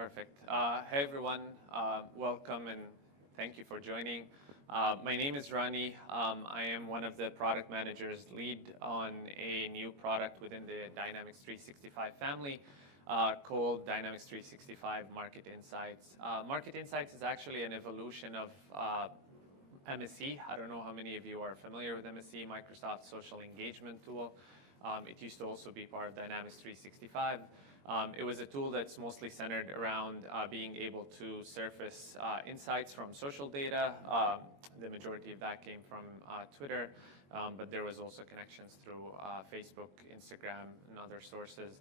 Perfect. Hey everyone, welcome and thank you for joining. My name is Rani. I am one of the product managers, lead on a new product within the Dynamics 365 family called Dynamics 365 Market Insights. Market Insights is actually an evolution of MSE. I don't know how many of you are familiar with MSE, Microsoft Social Engagement Tool. It used to also be part of Dynamics 365. It was a tool that's mostly centered around being able to surface insights from social data. The majority of that came from Twitter, but there was also connections through Facebook, Instagram, and other sources.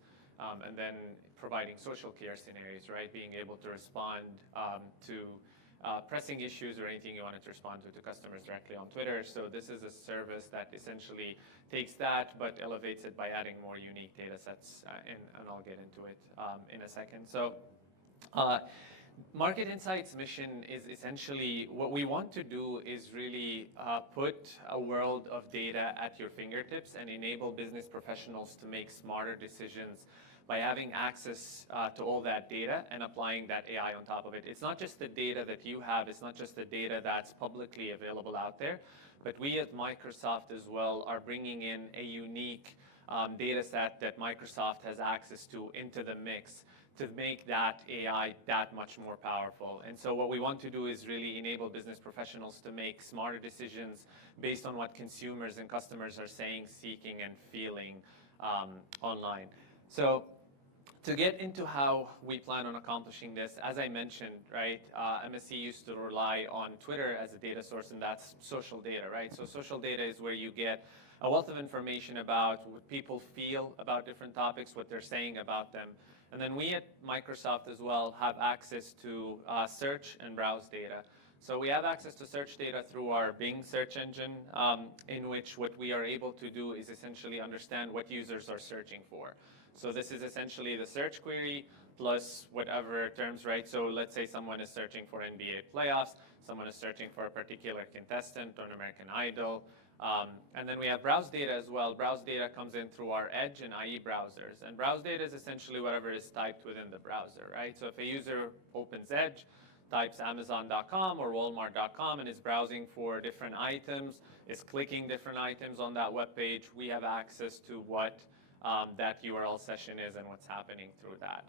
And then providing social care scenarios, right? Being able to respond to pressing issues or anything you wanted to respond to customers directly on Twitter. So this is a service that essentially takes that but elevates it by adding more unique data sets, and I'll get into it in a second. So Market Insights mission is essentially what we want to do is really put a world of data at your fingertips and enable business professionals to make smarter decisions by having access to all that data and applying that AI on top of it. It's not just the data that you have, it's not just the data that's publicly available out there, but we at Microsoft as well are bringing in a unique data set that Microsoft has access to into the mix to make that AI that much more powerful. And so what we want to do is really enable business professionals to make smarter decisions based on what consumers and customers are saying, seeking, and feeling online. So to get into how we plan on accomplishing this, as I mentioned, right, MSC used to rely on Twitter as a data source, and that's social data, right? So social data is where you get a wealth of information about what people feel about different topics, what they're saying about them. And then we at Microsoft as well have access to search and browse data. So we have access to search data through our Bing search engine, in which what we are able to do is essentially understand what users are searching for. So this is essentially the search query plus whatever terms, right? So let's say someone is searching for NBA playoffs, someone is searching for a particular contestant on American Idol. And then we have browse data as well. Browse data comes in through our Edge and IE browsers. And browse data is essentially whatever is typed within the browser, right? So if a user opens Edge, types Amazon.com or Walmart.com and is browsing for different items, is clicking different items on that web page, we have access to what that URL session is and what's happening through that.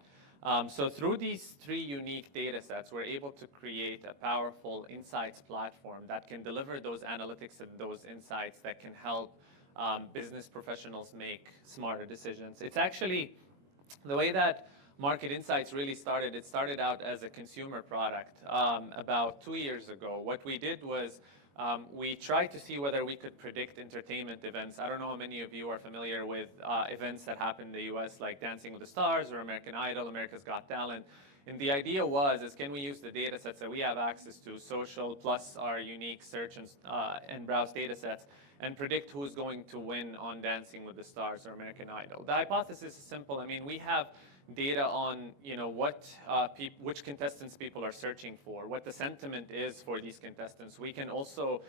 So through these three unique data sets, we're able to create a powerful insights platform that can deliver those analytics and those insights that can help business professionals make smarter decisions. It's actually the way that Market Insights really started. It started out as a consumer product about 2 years ago. What we did was we tried to see whether we could predict entertainment events. I don't know how many of you are familiar with events that happen in the US like Dancing with the Stars or American Idol, America's Got Talent. And the idea was, can we use the data sets that we have access to, social plus our unique search and browse data sets, and predict who's going to win on Dancing with the Stars or American Idol. The hypothesis is simple. I mean, we have data on which contestants people are searching for, what the sentiment is for these contestants. We can also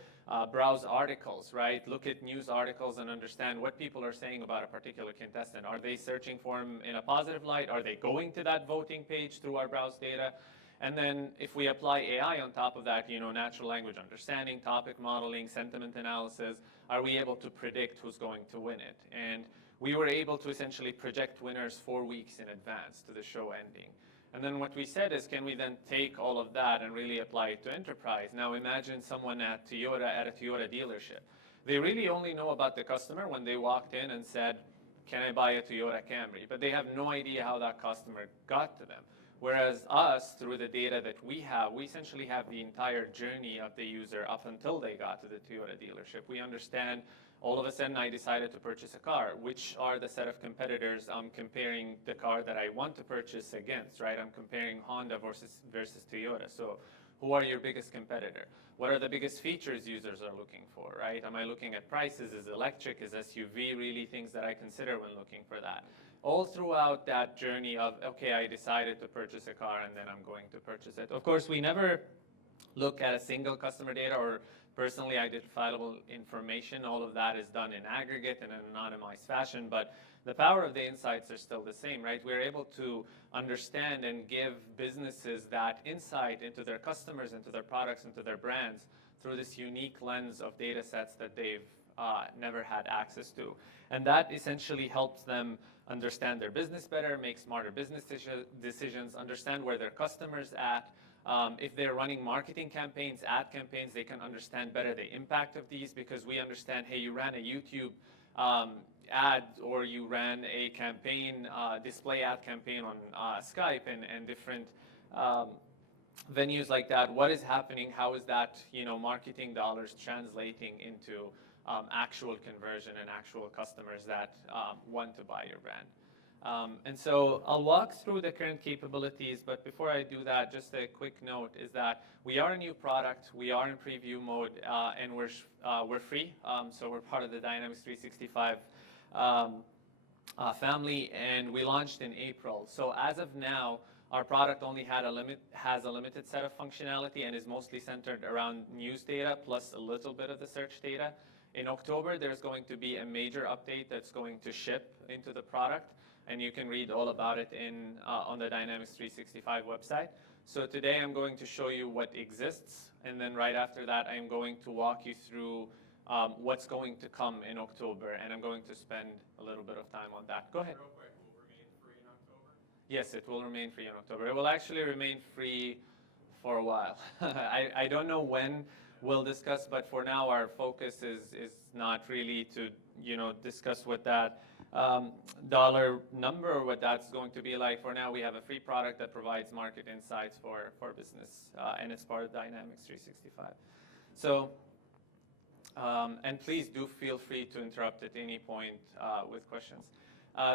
browse articles, right? Look at news articles and understand what people are saying about a particular contestant. Are they searching for him in a positive light? Are they going to that voting page through our browse data? And then if we apply AI on top of that, natural language understanding, topic modeling, sentiment analysis, are we able to predict who's going to win it? And we were able to essentially project winners 4 weeks in advance to the show ending. And then what we said is, can we then take all of that and really apply it to enterprise? Now imagine someone at a Toyota dealership. They really only know about the customer when they walked in and said, can I buy a Toyota Camry? But they have no idea how that customer got to them. Whereas us, through the data that we essentially have the entire journey of the user up until they got to the Toyota dealership. We understand, all of a sudden I decided to purchase a car. Which are the set of competitors I'm comparing the car that I want to purchase against, right? I'm comparing Honda versus Toyota. So who are your biggest competitor? What are the biggest features users are looking for, right? Am I looking at prices? Is electric, is SUV really things that I consider when looking for that? All throughout that journey of, okay, I decided to purchase a car and then I'm going to purchase it. Of course, we never look at a single customer data or personally identifiable information. All of that is done in aggregate in an anonymized fashion, but the power of the insights are still the same, right? We're able to understand and give businesses that insight into their customers, into their products, into their brands through this unique lens of data sets that they've never had access to. And that essentially helps them understand their business better, make smarter business decisions, understand where their customers at. If they're running marketing campaigns, ad campaigns, they can understand better the impact of these, because we understand, hey, you ran a YouTube ad, or you ran a campaign, display ad campaign on Skype and different venues like that. What is happening? How is that, marketing dollars translating into actual conversion and actual customers that want to buy your brand? And so I'll walk through the current capabilities, but before I do that, just a quick note is that we are a new product. We are in preview mode, and we're free. So we're part of the Dynamics 365 family, and we launched in April. So as of now, our product only has a limited set of functionality and is mostly centered around news data plus a little bit of the search data. In October, there's going to be a major update that's going to ship into the product, and you can read all about it on the Dynamics 365 website. So today I'm going to show you what exists, and then right after that I'm going to walk you through what's going to come in October, and I'm going to spend a little bit of time on that. Go ahead. Real quick, will it remain free in October? Yes, it will remain free in October. It will actually remain free for a while. I don't know when we'll discuss, but for now our focus is not really to discuss what that dollar number or what that's going to be like. For now, we have a free product that provides market insights for business, and it's part of Dynamics 365. So, and please do feel free to interrupt at any point with questions.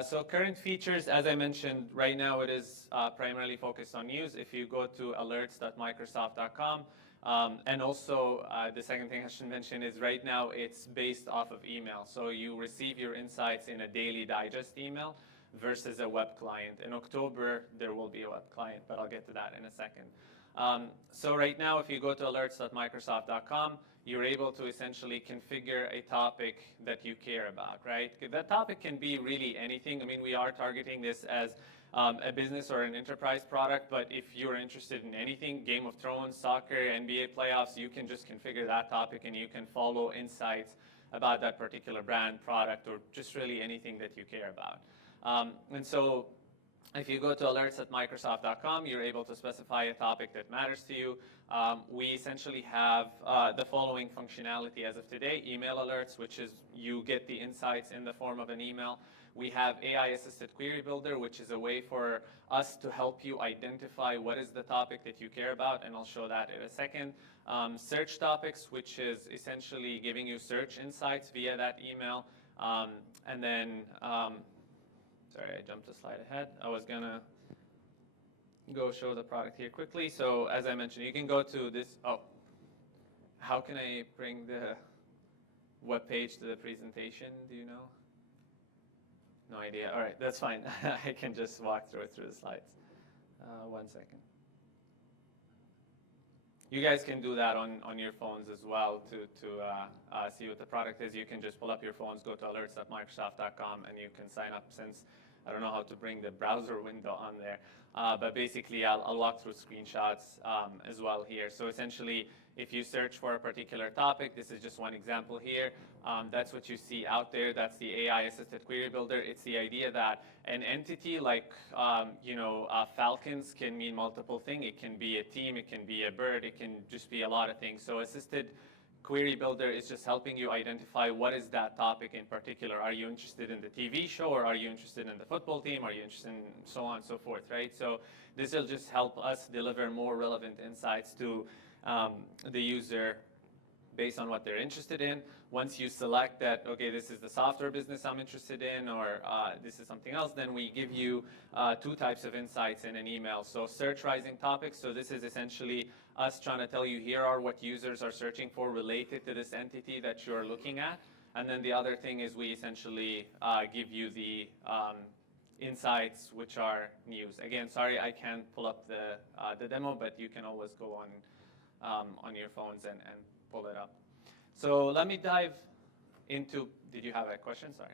So current features, as I mentioned, right now it is primarily focused on news. If you go to alerts.microsoft.com, and also the second thing I should mention is right now it's based off of email. So you receive your insights in a daily digest email versus a web client. In October, there will be a web client, but I'll get to that in a second. So right now, if you go to alerts.microsoft.com, you're able to essentially configure a topic that you care about, right? That topic can be really anything. I mean, we are targeting this as a business or an enterprise product, but if you're interested in anything, Game of Thrones, soccer, NBA playoffs, you can just configure that topic and you can follow insights about that particular brand, product, or just really anything that you care about. And so if you go to alerts.microsoft.com, you're able to specify a topic that matters to you. We essentially have the following functionality as of today: email alerts, which is you get the insights in the form of an email. We have AI-assisted query builder, which is a way for us to help you identify what is the topic that you care about, and I'll show that in a second. Search topics, which is essentially giving you search insights via that email. And then, sorry, I jumped a slide ahead. I was gonna go show the product here quickly. So as I mentioned, you can go to this. Oh, how can I bring the web page to the presentation? Do you know? No idea. All right, that's fine. I can just walk through the slides. 1 second. You guys can do that on your phones as well to see what the product is. You can just pull up your phones, go to alerts.microsoft.com, and you can sign up. Since I don't know how to bring the browser window on there, but basically I'll walk through screenshots as well here. So essentially, if you search for a particular topic, this is just one example here. That's what you see out there. That's the AI-assisted query builder. It's the idea that an entity like falcons can mean multiple things. It can be a team, it can be a bird, it can just be a lot of things. So assisted query builder is just helping you identify what is that topic in particular. Are you interested in the TV show, or are you interested in the football team? Are you interested in so on and so forth, right? So this will just help us deliver more relevant insights to the user based on what they're interested in. Once you select that, okay, this is the software business I'm interested in, or this is something else, then we give you 2 types of insights in an email. So search rising topics. So this is essentially us trying to tell you, here are what users are searching for related to this entity that you're looking at. And then the other thing is we essentially give you the insights, which are news. Again, sorry, I can't pull up the demo, but you can always go on your phones and pull it up. So let me dive into, did you have a question? Sorry.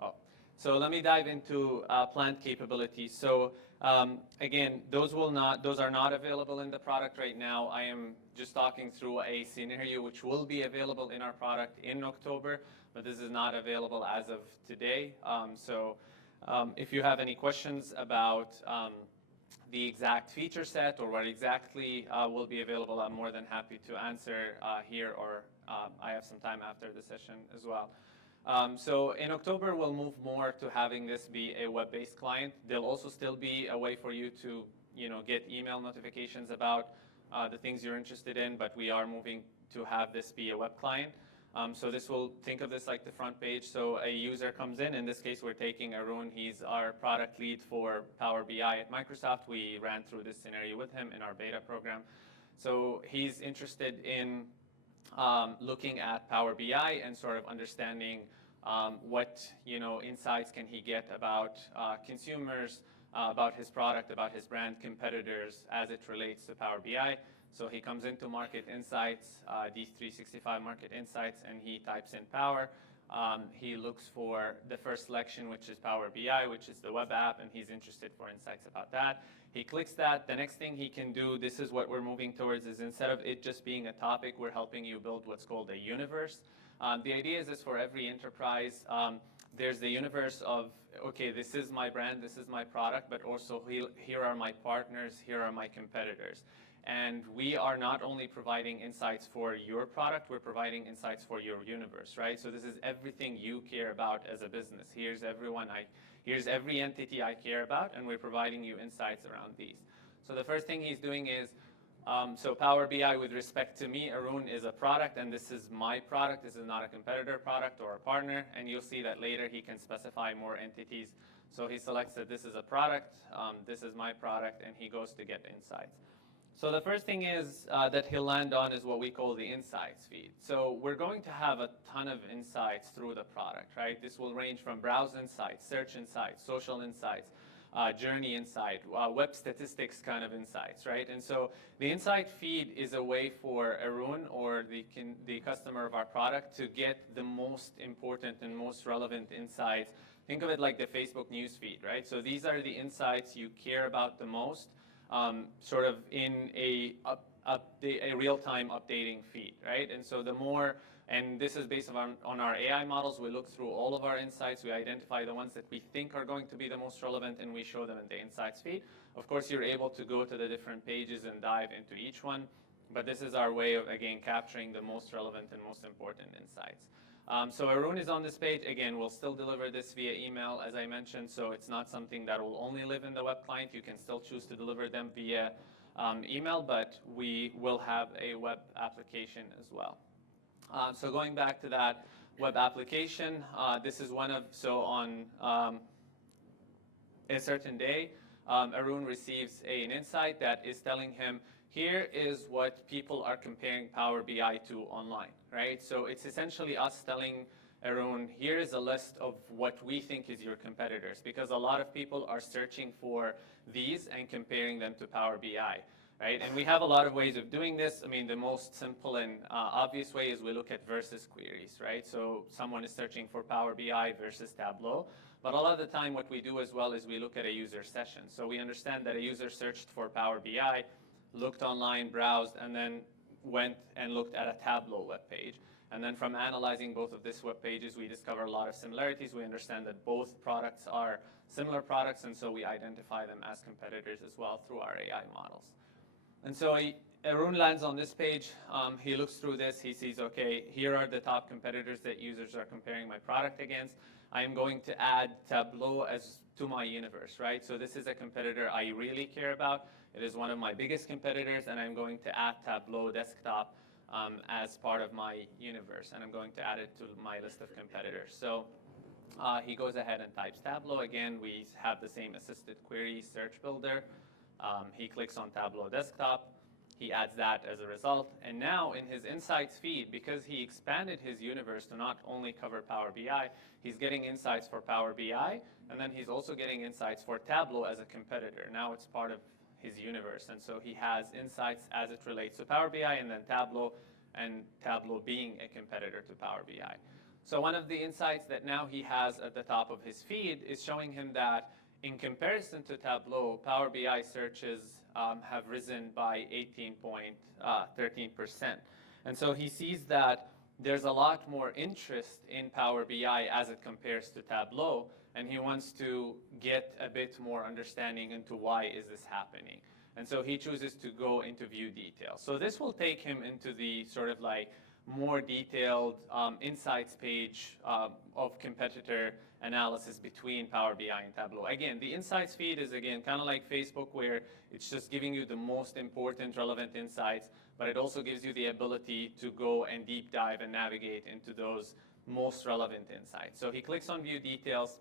Oh, so let me dive into plant capabilities. So again, those are not available in the product right now. I am just talking through a scenario which will be available in our product in October, but this is not available as of today. If you have any questions about the exact feature set or what exactly will be available, I'm more than happy to answer here, or I have some time after the session as well. So in October, we'll move more to having this be a web-based client. There'll also still be a way for you to get email notifications about the things you're interested in, but we are moving to have this be a web client. So this will, think of this like the front page. So a user comes in this case, we're taking Arun. He's our product lead for Power BI at Microsoft. We ran through this scenario with him in our beta program. So he's interested in looking at Power BI and sort of understanding what insights can he get about consumers, about his product, about his brand, competitors as it relates to Power BI. So he comes into Market Insights, D365 Market Insights, and he types in Power. He looks for the first selection, which is Power BI, which is the web app, and he's interested for insights about that. He clicks that. The next thing he can do, this is what we're moving towards, is instead of it just being a topic, we're helping you build what's called a universe. The idea is this for every enterprise. There's the universe of, okay, this is my brand, this is my product, but also here are my partners, here are my competitors. And we are not only providing insights for your product, we're providing insights for your universe, right? So this is everything you care about as a business. Here's every entity I care about, and we're providing you insights around these. So the first thing he's doing is, so Power BI with respect to me, Arun, is a product, and this is my product. This is not a competitor product or a partner, and you'll see that later he can specify more entities. So he selects that this is a product, this is my product, and he goes to get insights. So the first thing is that he'll land on is what we call the insights feed. So we're going to have a ton of insights through the product, right? This will range from browse insights, search insights, social insights, journey insight, web statistics kind of insights, right? And so the insight feed is a way for Arun or the customer of our product to get the most important and most relevant insights. Think of it like the Facebook news feed, right? So these are the insights you care about the most. Sort of in a real-time updating feed, right? And so the more, and this is based on our AI models, we look through all of our insights, we identify the ones that we think are going to be the most relevant, and we show them in the insights feed. Of course, you're able to go to the different pages and dive into each one, but this is our way of, again, capturing the most relevant and most important insights. So Arun is on this page. Again, we'll still deliver this via email, as I mentioned, so it's not something that will only live in the web client. You can still choose to deliver them via email, but we will have a web application as well. So going back to that web application, this is one of, so on a certain day, Arun receives an insight that is telling him, here is what people are comparing Power BI to online, right? So it's essentially us telling Arun, here is a list of what we think is your competitors, because a lot of people are searching for these and comparing them to Power BI, right? And we have a lot of ways of doing this. I mean, the most simple and obvious way is we look at versus queries, right? So someone is searching for Power BI versus Tableau. But a lot of the time what we do as well is we look at a user session. So we understand that a user searched for Power BI, looked online, browsed, and then went and looked at a Tableau web page. And then from analyzing both of these web pages, we discover a lot of similarities. We understand that both products are similar products, and so we identify them as competitors as well through our AI models. And so Arun lands on this page. He looks through this. He sees, okay, here are the top competitors that users are comparing my product against. I am going to add Tableau to my universe, right? So this is a competitor I really care about. It is one of my biggest competitors, and I'm going to add Tableau Desktop as part of my universe, and I'm going to add it to my list of competitors. So he goes ahead and types Tableau. Again, we have the same assisted query search builder. He clicks on Tableau Desktop. He adds that as a result. And now in his insights feed, because he expanded his universe to not only cover Power BI, he's getting insights for Power BI, and then he's also getting insights for Tableau as a competitor. Now it's part of his universe, and so he has insights as it relates to Power BI and then Tableau and Tableau being a competitor to Power BI. So one of the insights that now he has at the top of his feed is showing him that in comparison to Tableau, Power BI searches have risen by 18.13%. And so he sees that there's a lot more interest in Power BI as it compares to Tableau, and he wants to get a bit more understanding into why is this happening. And so he chooses to go into view details. So this will take him into the sort of like more detailed insights page of competitor analysis between Power BI and Tableau. Again, the insights feed is again kind of like Facebook, where it's just giving you the most important relevant insights, but it also gives you the ability to go and deep dive and navigate into those most relevant insights. So he clicks on view details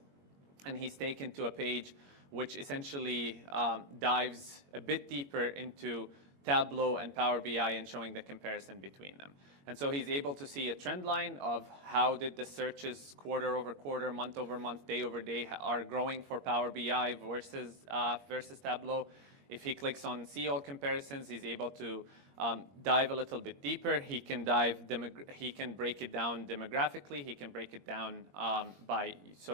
and he's taken to a page which essentially dives a bit deeper into Tableau and Power BI and showing the comparison between them. And so he's able to see a trend line of how did the searches quarter over quarter, month over month, day over day are growing for Power BI versus Tableau. If he clicks on see all comparisons, he's able to dive a little bit deeper. He can break it down demographically. He can break it down by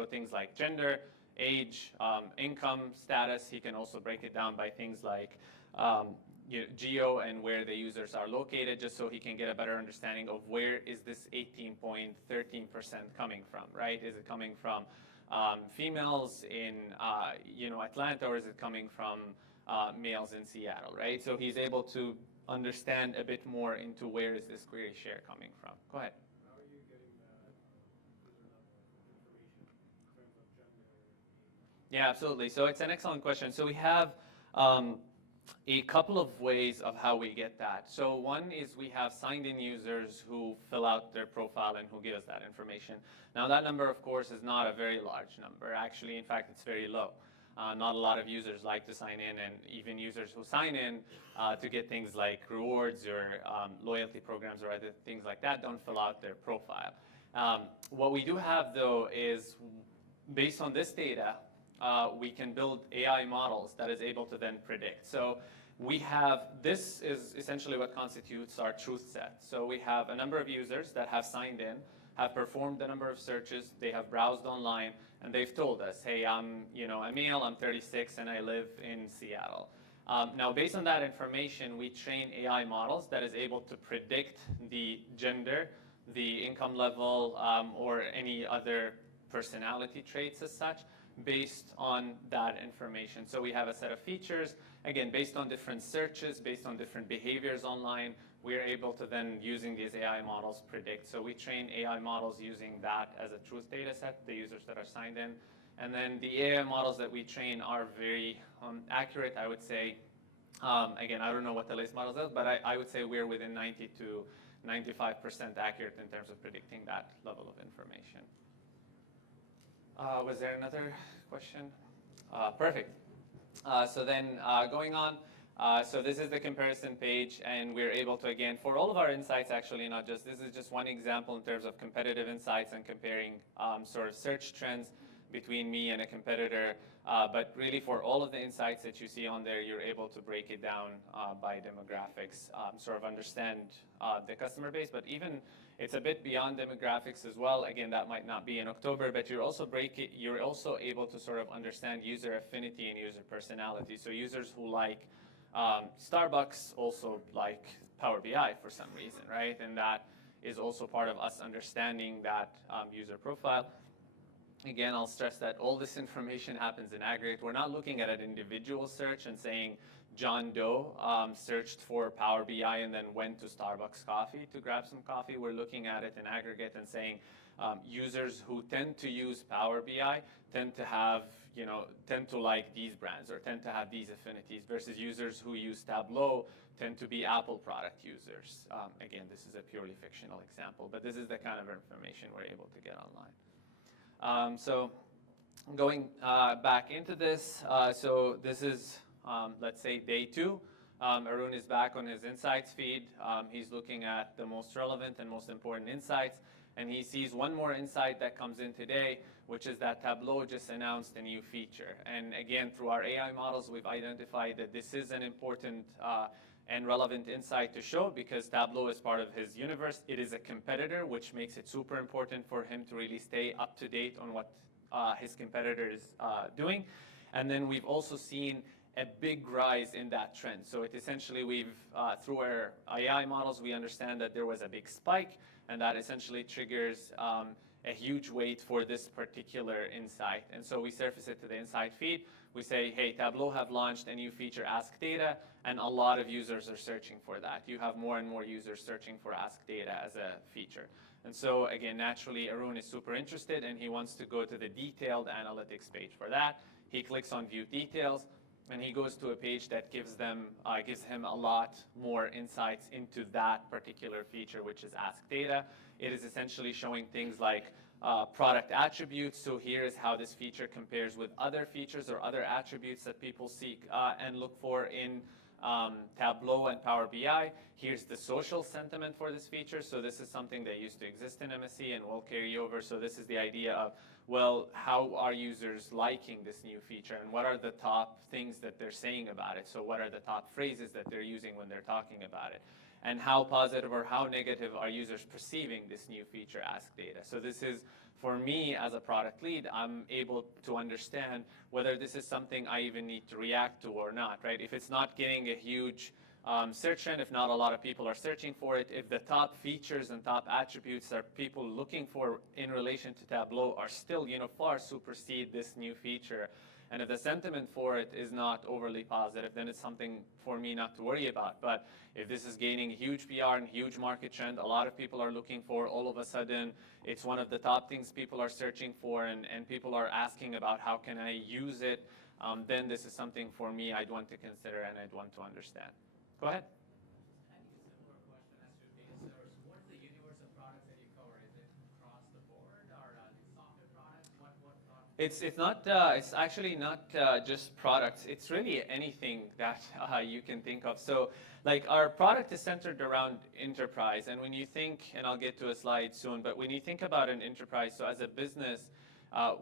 things like gender, age, income status. He can also break it down by things like geo and where the users are located, just so he can get a better understanding of where is this 18.13% coming from, right? Is it coming from females in Atlanta, or is it coming from males in Seattle, right? So he's able to understand a bit more into where is this query share coming from. Go ahead. How are you getting that information in terms of gender? Yeah, absolutely. So it's an excellent question. So we have a couple of ways of how we get that. So one is we have signed-in users who fill out their profile and who give us that information. Now that number, of course, is not a very large number. Actually, in fact, it's very low. Not a lot of users like to sign in, and even users who sign in to get things like rewards or loyalty programs or other things like that don't fill out their profile. What we do have, though, is based on this data, we can build AI models that is able to then predict. So we have, this is essentially what constitutes our truth set. So we have a number of users that have signed in, have performed a number of searches, they have browsed online, and they've told us, hey, I'm a male, I'm 36, and I live in Seattle. Now, based on that information, we train AI models that is able to predict the gender, the income level, or any other personality traits as such, based on that information. So we have a set of features, again, based on different searches, based on different behaviors online, we're able to then, using these AI models, predict. So we train AI models using that as a truth data set, the users that are signed in. And then the AI models that we train are very accurate, I would say. Again, I don't know what the latest model is, but I would say we're within 90 to 95% accurate in terms of predicting that level of information. Was there another question? Perfect. So then going on, so this is the comparison page, and we're able to, again, for all of our insights, actually, not just, this is just one example in terms of competitive insights and comparing sort of search trends between me and a competitor. But really, for all of the insights that you see on there, you're able to break it down by demographics, sort of understand the customer base. But even it's a bit beyond demographics as well. Again, that might not be in October, but you're also able to sort of understand user affinity and user personality. So users who like Starbucks also like Power BI for some reason, right? And that is also part of us understanding that user profile. Again, I'll stress that all this information happens in aggregate. We're not looking at an individual search and saying John Doe searched for Power BI and then went to Starbucks coffee to grab some coffee. We're looking at it in aggregate and saying users who tend to use Power BI tend to like these brands or tend to have these affinities, versus users who use Tableau tend to be Apple product users. Again, this is a purely fictional example, but this is the kind of information we're able to get online. So going back into this, so this is, let's say, day 2. Arun is back on his insights feed. He's looking at the most relevant and most important insights. and he sees one more insight that comes in today, which is that Tableau just announced a new feature. And again, through our AI models, we've identified that this is an important and relevant insight to show, because Tableau is part of his universe. It is a competitor, which makes it super important for him to really stay up to date on what his competitor is doing. And then we've also seen a big rise in that trend. So it essentially, through our AI models, we understand that there was a big spike, and that essentially triggers a huge weight for this particular insight. And so we surface it to the insight feed. We say, hey, Tableau have launched a new feature, Ask Data, and a lot of users are searching for that. You have more and more users searching for Ask Data as a feature. And so again, naturally, Arun is super interested, and he wants to go to the detailed analytics page for that. He clicks on View Details, and he goes to a page that gives him a lot more insights into that particular feature, which is Ask Data. It is essentially showing things like product attributes. So here's how this feature compares with other features or other attributes that people seek and look for in Tableau and Power BI. Here's the social sentiment for this feature. So this is something that used to exist in MSC and will carry over. So this is the idea of, well, how are users liking this new feature, and what are the top things that they're saying about it? So what are the top phrases that they're using when they're talking about it? And how positive or how negative are users perceiving this new feature, Ask Data? So this is, for me as a product lead, I'm able to understand whether this is something I even need to react to or not, right? If it's not getting a huge search trend, if not a lot of people are searching for it, if the top features and top attributes that people looking for in relation to Tableau are still, far supersede this new feature, and if the sentiment for it is not overly positive, then it's something for me not to worry about. But if this is gaining huge PR and huge market trend, a lot of people are looking for, all of a sudden, it's one of the top things people are searching for, and people are asking about how can I use it, then this is something for me I'd want to consider and I'd want to understand. Go ahead. I think a similar question as to data service. What is the universe of products that you cover? Is it across the board, or software products? What It's actually not just products. It's really anything that you can think of. So, like, our product is centered around enterprise, and when you think, and I'll get to a slide soon, but when you think about an enterprise, so as a business,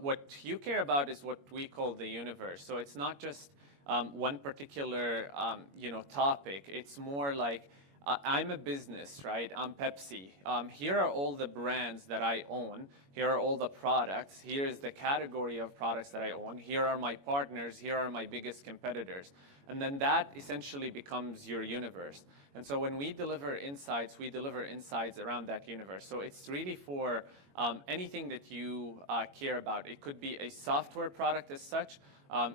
what you care about is what we call the universe. So it's not just one particular topic. It's more like, I'm a business, right? I'm Pepsi. Here are all the brands that I own. Here are all the products. Here's the category of products that I own. Here are my partners. Here are my biggest competitors. And then that essentially becomes your universe. And so when we deliver insights around that universe. So it's really for anything that you care about. It could be a software product as such.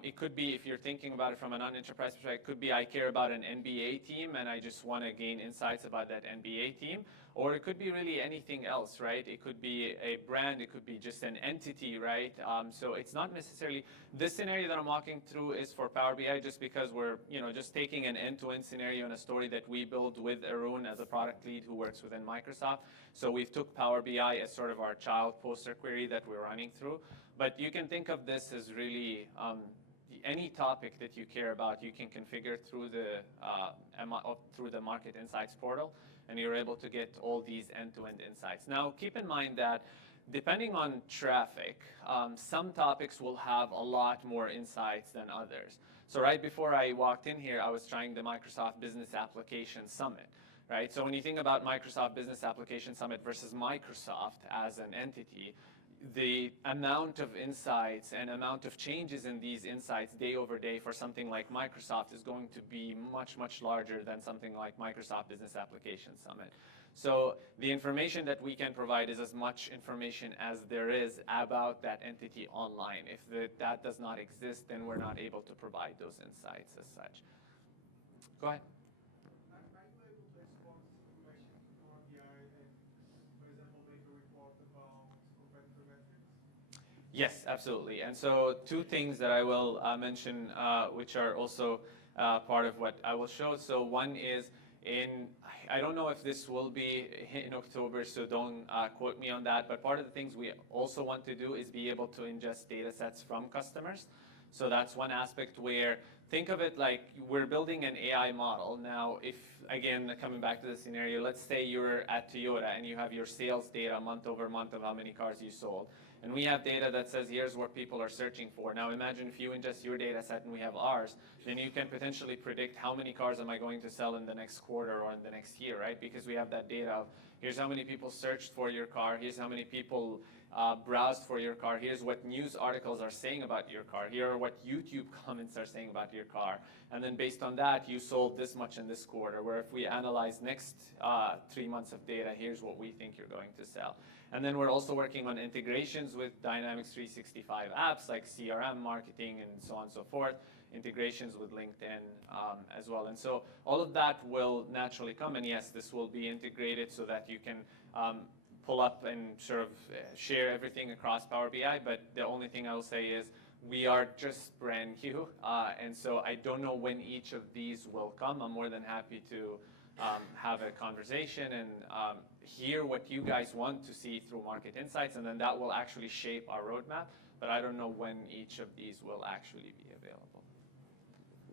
It could be, if you're thinking about it from a non-enterprise perspective, it could be I care about an NBA team and I just want to gain insights about that NBA team. Or it could be really anything else, right? It could be a brand, it could be just an entity, right? So it's not necessarily, this scenario that I'm walking through is for Power BI just because we're just taking an end-to-end scenario and a story that we build with Arun as a product lead who works within Microsoft. So we've took Power BI as sort of our child poster query that we're running through. But you can think of this as really any topic that you care about, you can configure through the Market Insights portal, and you're able to get all these end-to-end insights. Now, keep in mind that depending on traffic, some topics will have a lot more insights than others. So right before I walked in here, I was trying the Microsoft Business Application Summit. Right? So when you think about Microsoft Business Application Summit versus Microsoft as an entity, the amount of insights and amount of changes in these insights day over day for something like Microsoft is going to be much, much larger than something like Microsoft Business Application Summit. So the information that we can provide is as much information as there is about that entity online. If that does not exist, then we're not able to provide those insights as such. Go ahead. Are you able to export this information to Power BI and, for example, make a report about competitor metrics? Yes, absolutely. And so two things that I will mention, which are also part of what I will show. So one is I don't know if this will be in October, so don't quote me on that, but part of the things we also want to do is be able to ingest data sets from customers. So that's one aspect where, think of it like we're building an AI model. Now, if, again, coming back to the scenario, let's say you're at Toyota and you have your sales data month over month of how many cars you sold. And we have data that says, here's what people are searching for. Now imagine if you ingest your data set and we have ours, then you can potentially predict how many cars am I going to sell in the next quarter or in the next year, right? Because we have that data of, here's how many people searched for your car, here's how many people browsed for your car, here's what news articles are saying about your car, here are what YouTube comments are saying about your car. And then based on that, you sold this much in this quarter, where if we analyze next 3 months of data, here's what we think you're going to sell. And then we're also working on integrations with Dynamics 365 apps like CRM, marketing, and so on and so forth, integrations with LinkedIn as well. And so all of that will naturally come, and yes, this will be integrated so that you can pull up and sort of share everything across Power BI, but the only thing I will say is we are just brand new, and so I don't know when each of these will come. I'm more than happy to have a conversation and hear what you guys want to see through market insights, and then that will actually shape our roadmap, but I don't know when each of these will actually be available.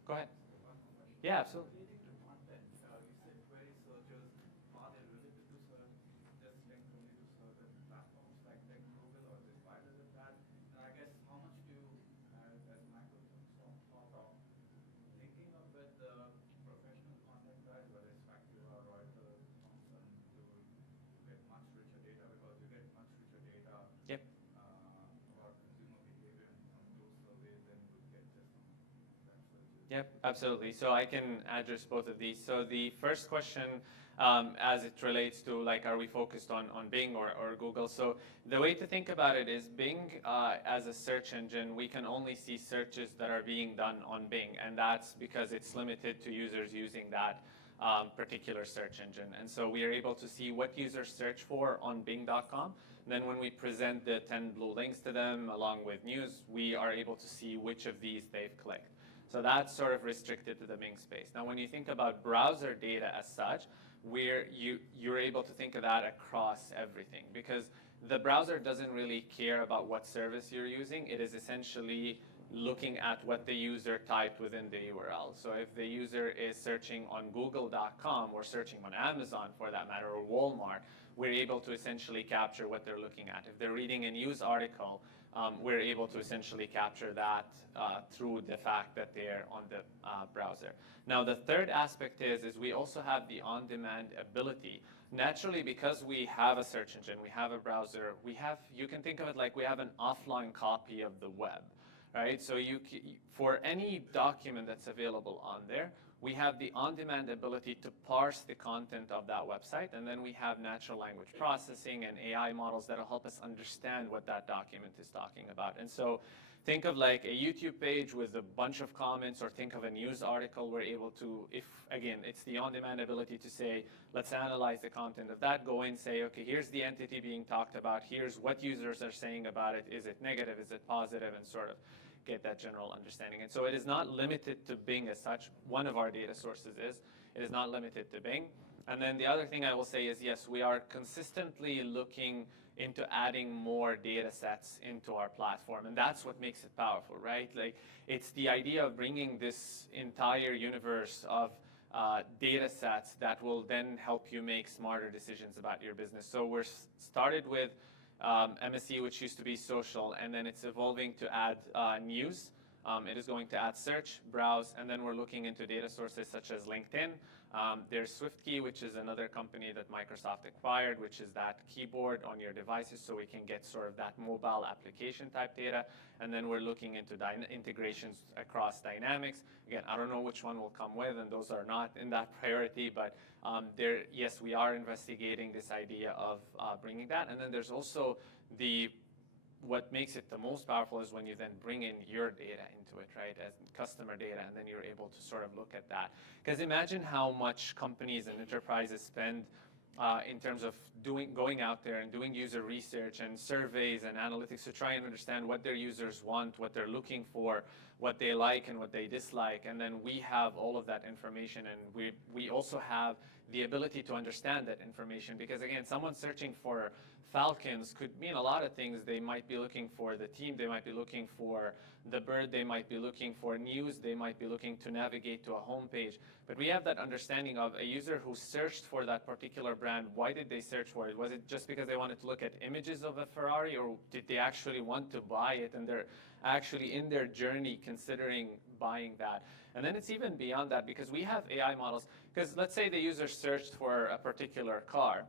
Go ahead. Yeah, absolutely. Relating to content, you said query searches, are they related to search, just linked only to certain platforms like Google, or is it wider than that? And I guess how much do you, as Microsoft, thought of linking up with the professional content guys, whether it's Factiva, Reuters, Thomson, to get much richer data, because you get much richer data Yep. about consumer behavior, and from those surveys, then you would get just some web searches. Yep, absolutely. So I can address both of these. So the first question, as it relates to, like, are we focused on Bing or Google? So the way to think about it is Bing, as a search engine, we can only see searches that are being done on Bing, and that's because it's limited to users using that particular search engine. And so we are able to see what users search for on Bing.com. Then when we present the 10 blue links to them along with news, we are able to see which of these they've clicked. So that's sort of restricted to the Bing space. Now, when you think about browser data as such, where you're able to think of that across everything, because the browser doesn't really care about what service you're using. It is essentially looking at what the user typed within the URL. So if the user is searching on google.com or searching on Amazon, for that matter, or Walmart, we're able to essentially capture what they're looking at. If they're reading a news article, we're able to essentially capture that through the fact that they're on the browser. Now, the third aspect is we also have the on-demand ability. Naturally, because we have a search engine, we have a browser, you can think of it like we have an offline copy of the web, right? So for any document that's available on there, we have the on-demand ability to parse the content of that website, and then we have natural language processing and AI models that'll help us understand what that document is talking about. And so think of like a YouTube page with a bunch of comments, or think of a news article. We're able to, again, it's the on-demand ability to say, let's analyze the content of that, go in, say, okay, here's the entity being talked about, here's what users are saying about it, is it negative, is it positive, and sort of get that general understanding. And so it is not limited to Bing as such. One of our data sources is. It is not limited to Bing. And then the other thing I will say is, yes, we are consistently looking into adding more data sets into our platform. And that's what makes it powerful, right? Like, it's the idea of bringing this entire universe of data sets that will then help you make smarter decisions about your business. So we're started with MSE, which used to be social, and then it's evolving to add news. It is going to add search, browse, and then we're looking into data sources such as LinkedIn. There's SwiftKey, which is another company that Microsoft acquired, which is that keyboard on your devices, so we can get sort of that mobile application type data. And then we're looking into integrations across Dynamics. Again, I don't know which one will come with, and those are not in that priority, but yes, we are investigating this idea of bringing that. And then there's also what makes it the most powerful is when you then bring in your data into it, right, as customer data, and then you're able to sort of look at that. Because imagine how much companies and enterprises spend in terms of going out there and doing user research and surveys and analytics to try and understand what their users want, what they're looking for, what they like and what they dislike. And then we have all of that information, and we also have the ability to understand that information. Because again, someone searching for falcons could mean a lot of things. They might be looking for the team, they might be looking for the bird, they might be looking for news, they might be looking to navigate to a home page. But we have that understanding of a user who searched for that particular brand. Why did they search for it? Was it just because they wanted to look at images of a Ferrari, or did they actually want to buy it and they're actually in their journey considering buying that? And then it's even beyond that, because we have AI models. Because let's say the user searched for a particular car,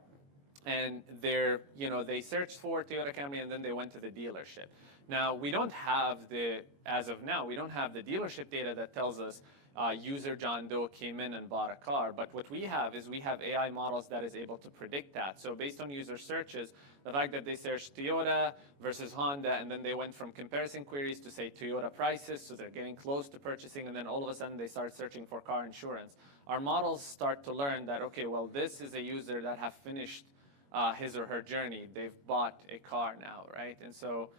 and they searched for Toyota Camry, and then they went to the dealership. Now, we don't have as of now, we don't have the dealership data that tells us user John Doe came in and bought a car. But what we have is we have AI models that is able to predict that. So based on user searches, the fact that they searched Toyota versus Honda, and then they went from comparison queries to, say, Toyota prices, so they're getting close to purchasing, and then all of a sudden they start searching for car insurance. Our models start to learn that, okay, well, this is a user that have finished his or her journey. They've bought a car now, right? And so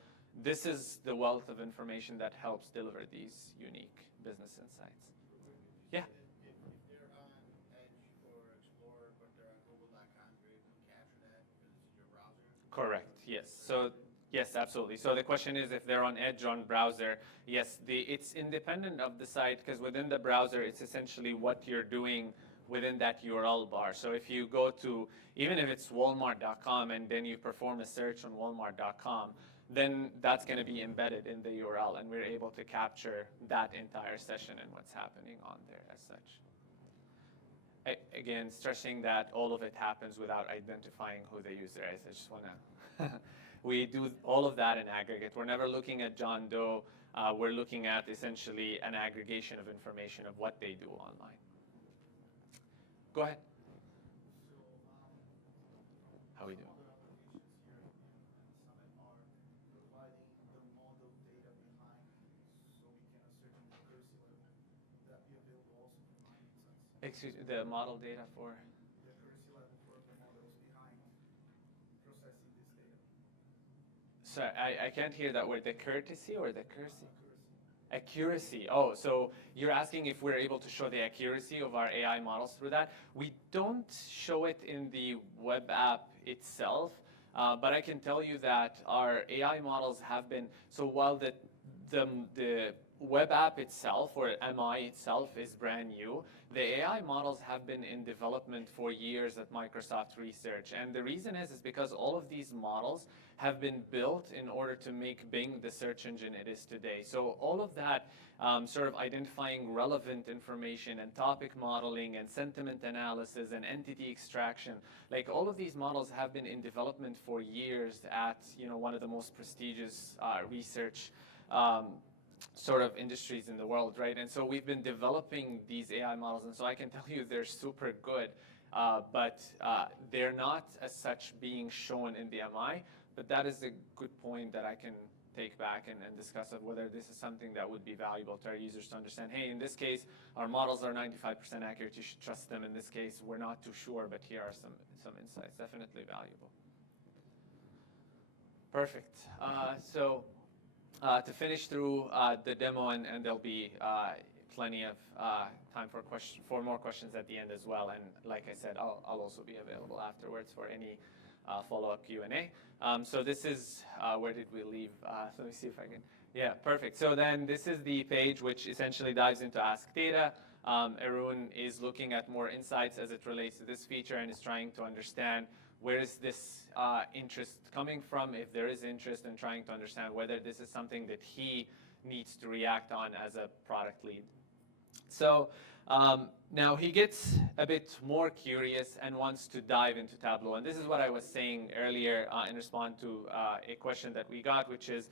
this is the wealth of information that helps deliver these unique business insights. Yeah. If they're on Edge or Explorer, but they're on Google.com, you're able to capture that because it's in your browser? Correct, yes. So, yes, absolutely. So the question is, if they're on Edge on browser, yes, it's independent of the site, because within the browser, it's essentially what you're doing within that URL bar. So if you go to, even if it's walmart.com and then you perform a search on walmart.com, then that's going to be embedded in the URL, and we're able to capture that entire session and what's happening on there as such. Again, stressing that all of it happens without identifying who the user is. I just want to, we do all of that in aggregate. We're never looking at John Doe. We're looking at essentially an aggregation of information of what they do online. Go ahead. How we doing? Other applications here in Summit are providing the model data behind, so we can ascertain the accuracy level. Would that be available also for mining insights? Excuse me, the model data for? The accuracy level for the models behind processing this data. Sorry, I can't hear that word. The courtesy or the accuracy? Accuracy. Accuracy. Oh, so you're asking if we're able to show the accuracy of our AI models through that. We don't show it in the web app itself, but I can tell you that our AI models have been, so while the web app itself, or MI itself, is brand new, the AI models have been in development for years at Microsoft Research. And the reason is because all of these models have been built in order to make Bing the search engine it is today. So all of that sort of identifying relevant information and topic modeling and sentiment analysis and entity extraction, like all of these models have been in development for years at one of the most prestigious research sort of industries in the world, right? And so we've been developing these AI models, and so I can tell you they're super good, but they're not as such being shown in the MI. But that is a good point that I can take back and discuss of whether this is something that would be valuable to our users to understand. Hey, in this case, our models are 95% accurate. You should trust them. In this case, we're not too sure, but here are some insights. Definitely valuable. Perfect. So to finish through the demo, and there'll be plenty of time for more questions at the end as well. And like I said, I'll also be available afterwards for any follow-up Q&A. So this is, where did we leave? So let me see if I can, yeah, perfect. So then this is the page which essentially dives into Ask Data. Arun is looking at more insights as it relates to this feature and is trying to understand where is this interest coming from, if there is interest, and trying to understand whether this is something that he needs to react on as a product lead. So now he gets a bit more curious and wants to dive into Tableau. And this is what I was saying earlier in response to a question that we got, which is,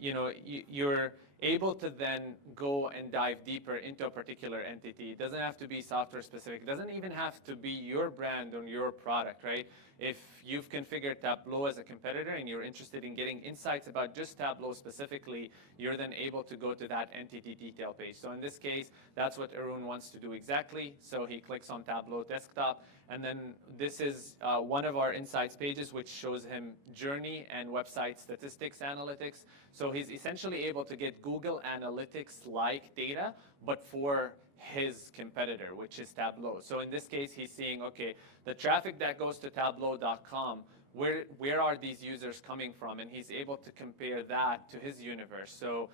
you're able to then go and dive deeper into a particular entity. It doesn't have to be software specific. It doesn't even have to be your brand on your product, right? If you've configured Tableau as a competitor and you're interested in getting insights about just Tableau specifically, you're then able to go to that entity detail page. So in this case, that's what Arun wants to do exactly. So he clicks on Tableau Desktop, and then this is one of our insights pages, which shows him journey and website statistics analytics. So he's essentially able to get Google Analytics-like data, but for his competitor, which is Tableau. So in this case, he's seeing, okay, the traffic that goes to Tableau.com, where are these users coming from, and he's able to compare that to his universe. So,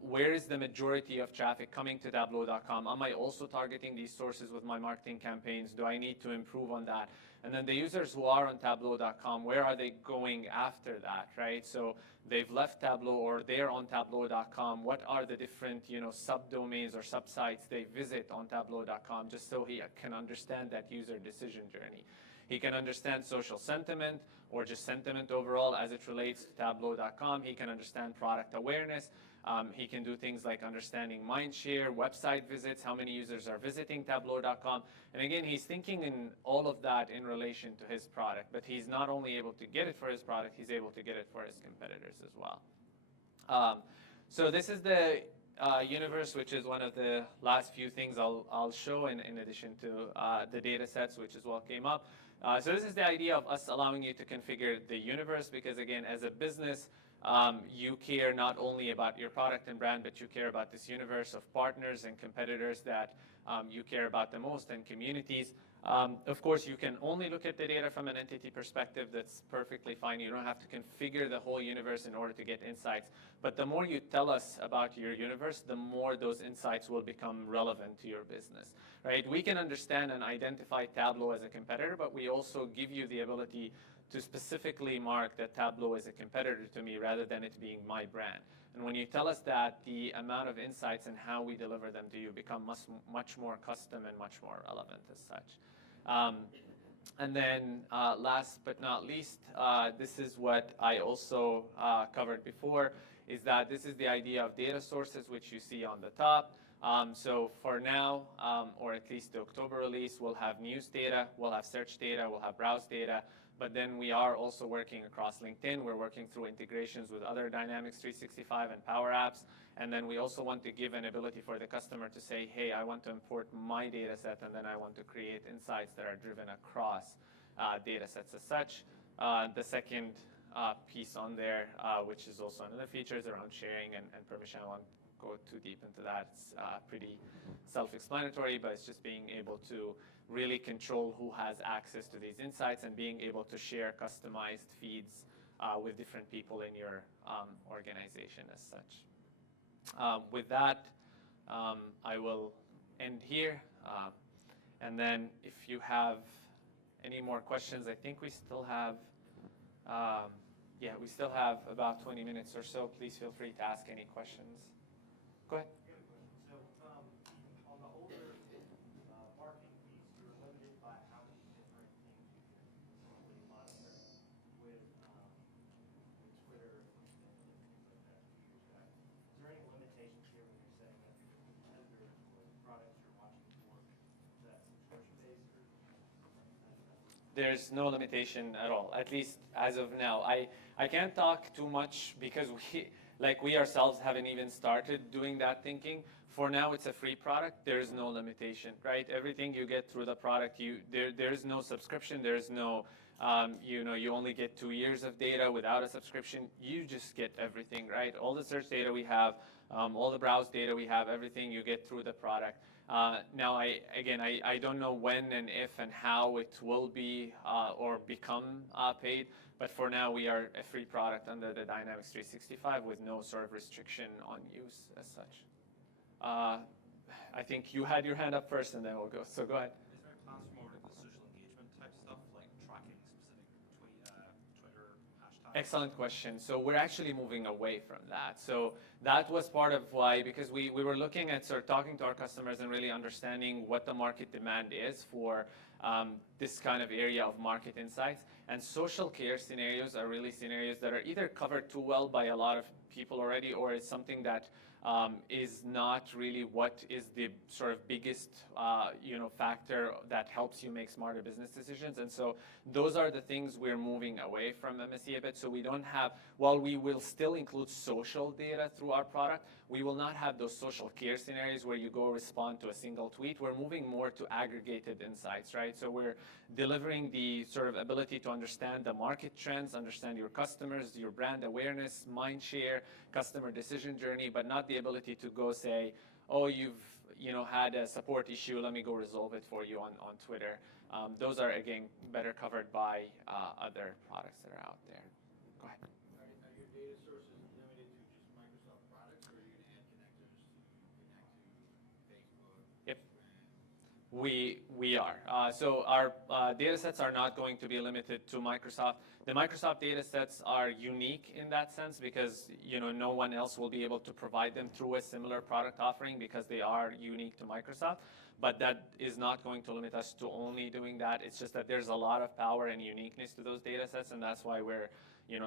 where is the majority of traffic coming to Tableau.com? Am I also targeting these sources with my marketing campaigns? Do I need to improve on that? And then the users who are on Tableau.com, where are they going after that, right? So they've left Tableau or they're on Tableau.com. What are the different, subdomains or subsites they visit on Tableau.com, just so he can understand that user decision journey. He can understand social sentiment or just sentiment overall as it relates to Tableau.com. He can understand product awareness. He can do things like understanding mindshare, website visits, how many users are visiting Tableau.com. And again, he's thinking in all of that in relation to his product, but he's not only able to get it for his product, he's able to get it for his competitors as well. So this is the universe, which is one of the last few things I'll show in addition to the data sets, which is what came up. So this is the idea of us allowing you to configure the universe, because again, as a business, you care not only about your product and brand, but you care about this universe of partners and competitors that you care about the most, and communities. Of course, you can only look at the data from an entity perspective. That's perfectly fine. You don't have to configure the whole universe in order to get insights. But the more you tell us about your universe, the more those insights will become relevant to your business, right? We can understand and identify Tableau as a competitor, but we also give you the ability to specifically mark that Tableau is a competitor to me rather than it being my brand. And when you tell us that, the amount of insights and how we deliver them to you become much more custom and much more relevant as such. And then last but not least, this is what I also covered before, is that this is the idea of data sources, which you see on the top. So for now, or at least the October release, we'll have news data, we'll have search data, we'll have browse data, but then we are also working across LinkedIn. We're working through integrations with other Dynamics 365 and Power Apps. And then we also want to give an ability for the customer to say, hey, I want to import my data set, and then I want to create insights that are driven across data sets as such. The second piece on there, which is also another feature, is around sharing and permission. I won't go too deep into that. It's pretty self-explanatory, but it's just being able to really control who has access to these insights and being able to share customized feeds with different people in your organization as such. With that, I will end here. And then if you have any more questions, I think we still have, we still have about 20 minutes or so. Please feel free to ask any questions. Go ahead. So on the older marketing piece, you're limited by how many different things you can essentially monitor with Twitter and things like that a few years back. Is there any limitations here when you're setting up your competitors or products you're watching for? Is that subscription-based or? There's no limitation at all, at least as of now. I can't talk too much because we ourselves haven't even started doing that thinking. For now, it's a free product. There is no limitation, right? Everything you get through the product, there is no subscription. There's no, you only get 2 years of data without a subscription. You just get everything, right? All the search data we have, all the browse data we have, everything you get through the product. Now, I don't know when and if and how it will be or become paid, but for now we are a free product under the Dynamics 365 with no sort of restriction on use as such. I think you had your hand up first, and then we'll go. So go ahead. Is there plans for more of the social engagement type stuff, like tracking specific Twitter hashtags? Excellent question. So we're actually moving away from that. So that was part of why, because we were looking at sort of talking to our customers and really understanding what the market demand is for this kind of area of market insights. And social care scenarios are really scenarios that are either covered too well by a lot of people already, or it's something that is not really what is the sort of biggest factor that helps you make smarter business decisions. And so those are the things we're moving away from MSE a bit. So we don't have, while we will still include social data through our product, we will not have those social care scenarios where you go respond to a single tweet. We're moving more to aggregated insights, right? So we're delivering the sort of ability to understand the market trends, understand your customers, your brand awareness, mind share, customer decision journey, but not the ability to go say, oh, had a support issue, let me go resolve it for you on Twitter. Those are, again, better covered by other products that are out there. Go ahead. Are your data sources limited to just Microsoft products, or are you going to add connectors to connect to Facebook, Yep. Instagram? We are. So our data sets are not going to be limited to Microsoft. The Microsoft data sets are unique in that sense because no one else will be able to provide them through a similar product offering because they are unique to Microsoft. But that is not going to limit us to only doing that. It's just that there's a lot of power and uniqueness to those data sets, and that's why we're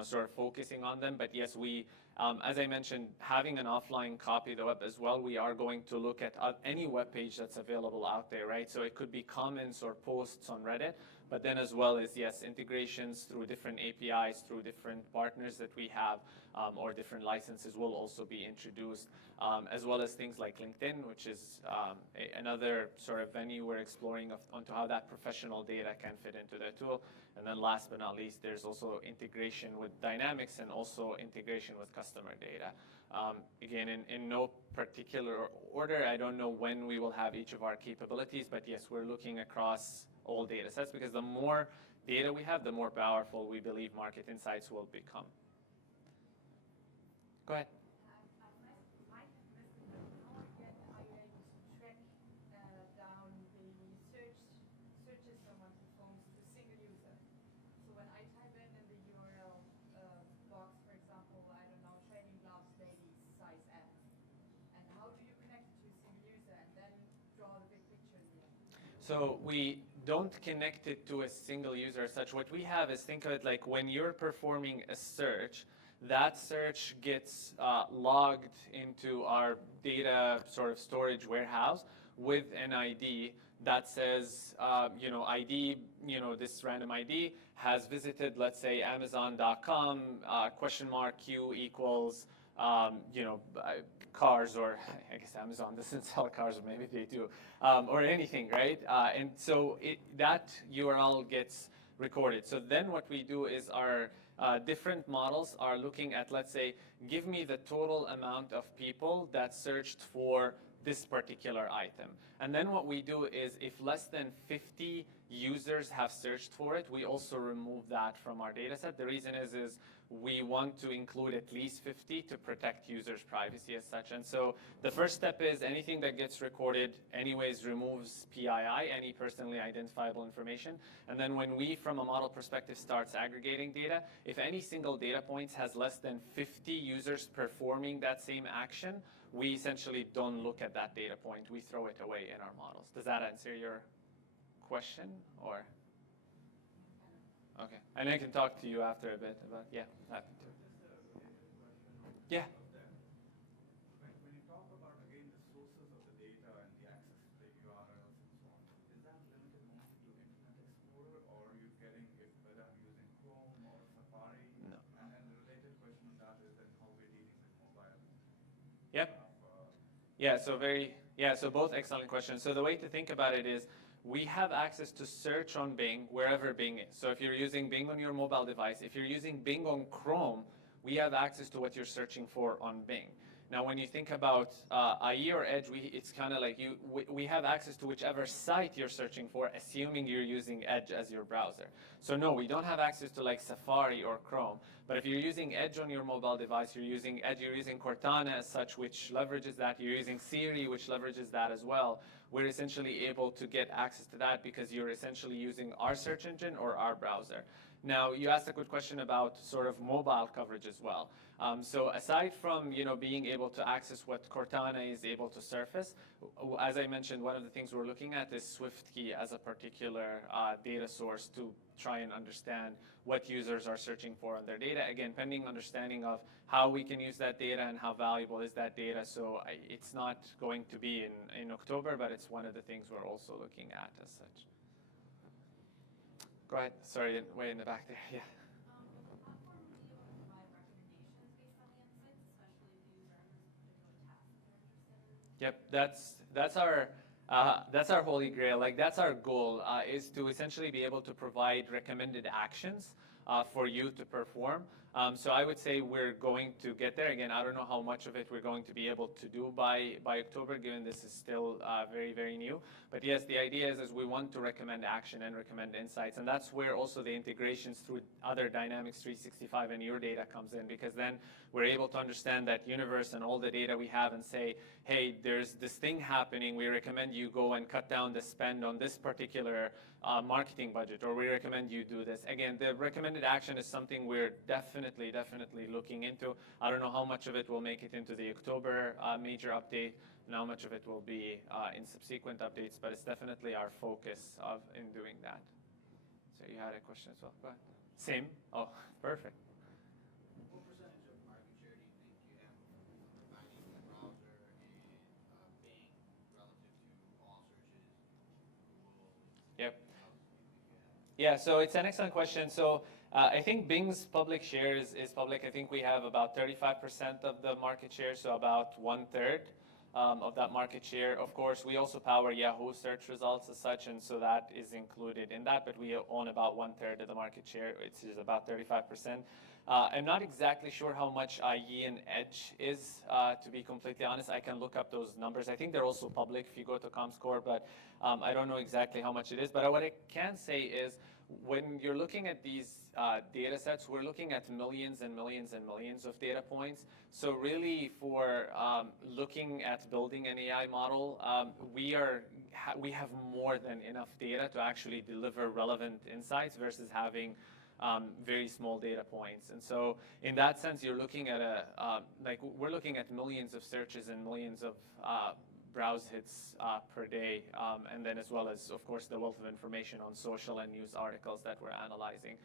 sort of focusing on them. But yes, we, as I mentioned, having an offline copy of the web as well, we are going to look at any web page that's available out there, right? So it could be comments or posts on Reddit, but then as well as, yes, integrations through different APIs, through different partners that we have, or different licenses will also be introduced, as well as things like LinkedIn, which is another sort of venue we're exploring onto how that professional data can fit into the tool. And then last but not least, there's also integration with Dynamics and also integration with customer data. Again, in no particular order, I don't know when we will have each of our capabilities, but yes, we're looking across all data sets because the more data we have, the more powerful we believe market insights will become. Go ahead. Might have missed it, but how are you able to track down the searches someone performs to single user? So when I type in the URL box, for example, I don't know, training gloves ladies size M, and how do you connect it to a single user and then draw the big picture in the end? So we don't connect it to a single user as such. What we have is, think of it like when you're performing a search, that search gets logged into our data sort of storage warehouse with an ID that says, ID, this random ID has visited, let's say, Amazon.com, question mark Q equals, cars, or I guess Amazon doesn't sell cars, or maybe they do, or anything, right? And so that URL gets recorded. So then what we do is our different models are looking at, let's say, give me the total amount of people that searched for this particular item. And then what we do is if less than 50 users have searched for it, we also remove that from our data set. The reason is we want to include at least 50 to protect users' privacy as such. And so the first step is anything that gets recorded anyways removes PII, any personally identifiable information. And then when we, from a model perspective, starts aggregating data, if any single data point has less than 50 users performing that same action, we essentially don't look at that data point. We throw it away in our models. Does that answer your question, or? Okay, and I can talk to you after a bit about, yeah, happy to. Just a related question. Yeah. Of that. When you talk about, again, the sources of the data and the access to the URLs and so on, is that limited only to Internet Explorer, or are you getting it whether I'm using Chrome or Safari? No. And the related question on that is then how we're dealing with mobile. Yep. So both excellent questions. So the way to think about it is we have access to search on Bing wherever Bing is. So if you're using Bing on your mobile device, if you're using Bing on Chrome, we have access to what you're searching for on Bing. Now, when you think about IE or Edge, it's kind of like we have access to whichever site you're searching for, assuming you're using Edge as your browser. So no, we don't have access to like Safari or Chrome. But if you're using Edge on your mobile device, you're using Edge, you're using Cortana as such, which leverages that. You're using Siri, which leverages that as well. We're essentially able to get access to that because you're essentially using our search engine or our browser. Now, you asked a good question about sort of mobile coverage as well. So aside from being able to access what Cortana is able to surface, as I mentioned, one of the things we're looking at is SwiftKey as a particular data source to try and understand what users are searching for on their data. Again, pending understanding of how we can use that data and how valuable is that data. So it's not going to be in October, but it's one of the things we're also looking at as such. Go ahead. Sorry, way in the back there. Yeah. Will the platform be able to provide recommendations based on the insights, especially if the user has a particular task that they're interested in? Yep, that's our holy grail. Like that's our goal is to essentially be able to provide recommended actions for you to perform. So I would say we're going to get there. Again, I don't know how much of it we're going to be able to do by October, given this is still very, very new. But yes, the idea is we want to recommend action and recommend insights. And that's where also the integrations through other Dynamics 365 and your data comes in, because then we're able to understand that universe and all the data we have and say, hey, there's this thing happening. We recommend you go and cut down the spend on this particular marketing budget, or we recommend you do this. Again, the recommended action is something we're definitely looking into. I don't know how much of it will make it into the October major update, and how much of it will be in subsequent updates, but it's definitely our focus in doing that. So you had a question as well. Go ahead. Same? Oh, perfect. What percentage of market share do you think you have combining the browser and Bing relative to all searches, Google? Yep. What else do you think you have? Yeah, so it's an excellent question. So I think Bing's public share is public. I think we have about 35% of the market share, so about 1/3 of that market share. Of course, we also power Yahoo search results as such, and so that is included in that, but we own about 1/3 of the market share, which is about 35%. I'm not exactly sure how much IE and Edge is, to be completely honest. I can look up those numbers. I think they're also public if you go to ComScore, but I don't know exactly how much it is. But what I can say is, when you're looking at these data sets, we're looking at millions and millions and millions of data points. So really, for looking at building an AI model, we have more than enough data to actually deliver relevant insights versus having very small data points. And so in that sense, you're looking at we're looking at millions of searches and millions of browse hits per day, and then as well as, of course, the wealth of information on social and news articles that we're analyzing.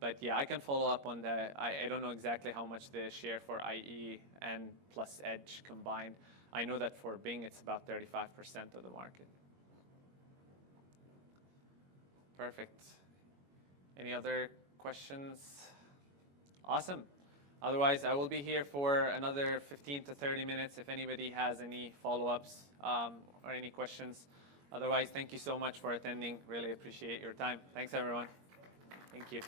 But yeah, I can follow up on that. I don't know exactly how much the share for IE and plus Edge combined. I know that for Bing, it's about 35% of the market. Perfect. Any other questions? Awesome. Otherwise, I will be here for another 15 to 30 minutes if anybody has any follow-ups or any questions. Otherwise, thank you so much for attending. Really appreciate your time. Thanks, everyone. Thank you.